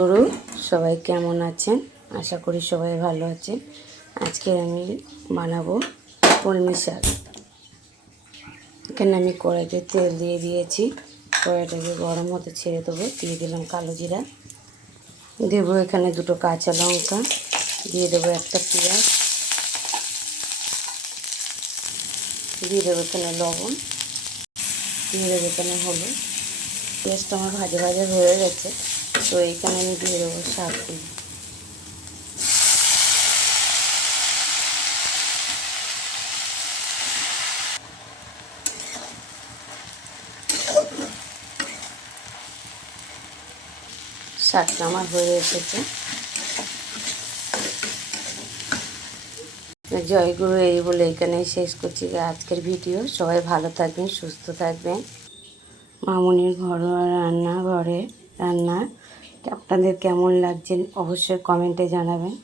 গরু সবাই কেমন আছেন? আশা করি সবাই ভালো আছেন। আজকে আমি বানাবো কলমি শাক। এখানে আমি কড়াইতে তেল দিয়ে দিয়েছি। কড়াইটাকে গরম হতে ছেড়ে দেবো। দিয়ে দিলাম কালো জিরা, দেবো এখানে দুটো কাঁচা লঙ্কা, দিয়ে দেবো একটা পেঁয়াজ, দিয়ে দেবো এখানে লবণ, দিয়ে দেবো এখানে হলুদ। পেঁয়াজটা আমার ভাজা ভাজা হয়ে গেছে, তো এইখানে আমি দিয়ে দেবো শাকগুলো। শাকটা আমার হয়ে এসেছে। জয়গুরু এই বলে এখানেই শেষ করছি আজকের ভিডিও। সবাই ভালো থাকবেন, সুস্থ থাকবেন। মামুনির ঘরোয়া রান্না, ঘরে রান্না আপনাদের কেমন লাগছে অবশ্যই কমেন্টে জানাবেন।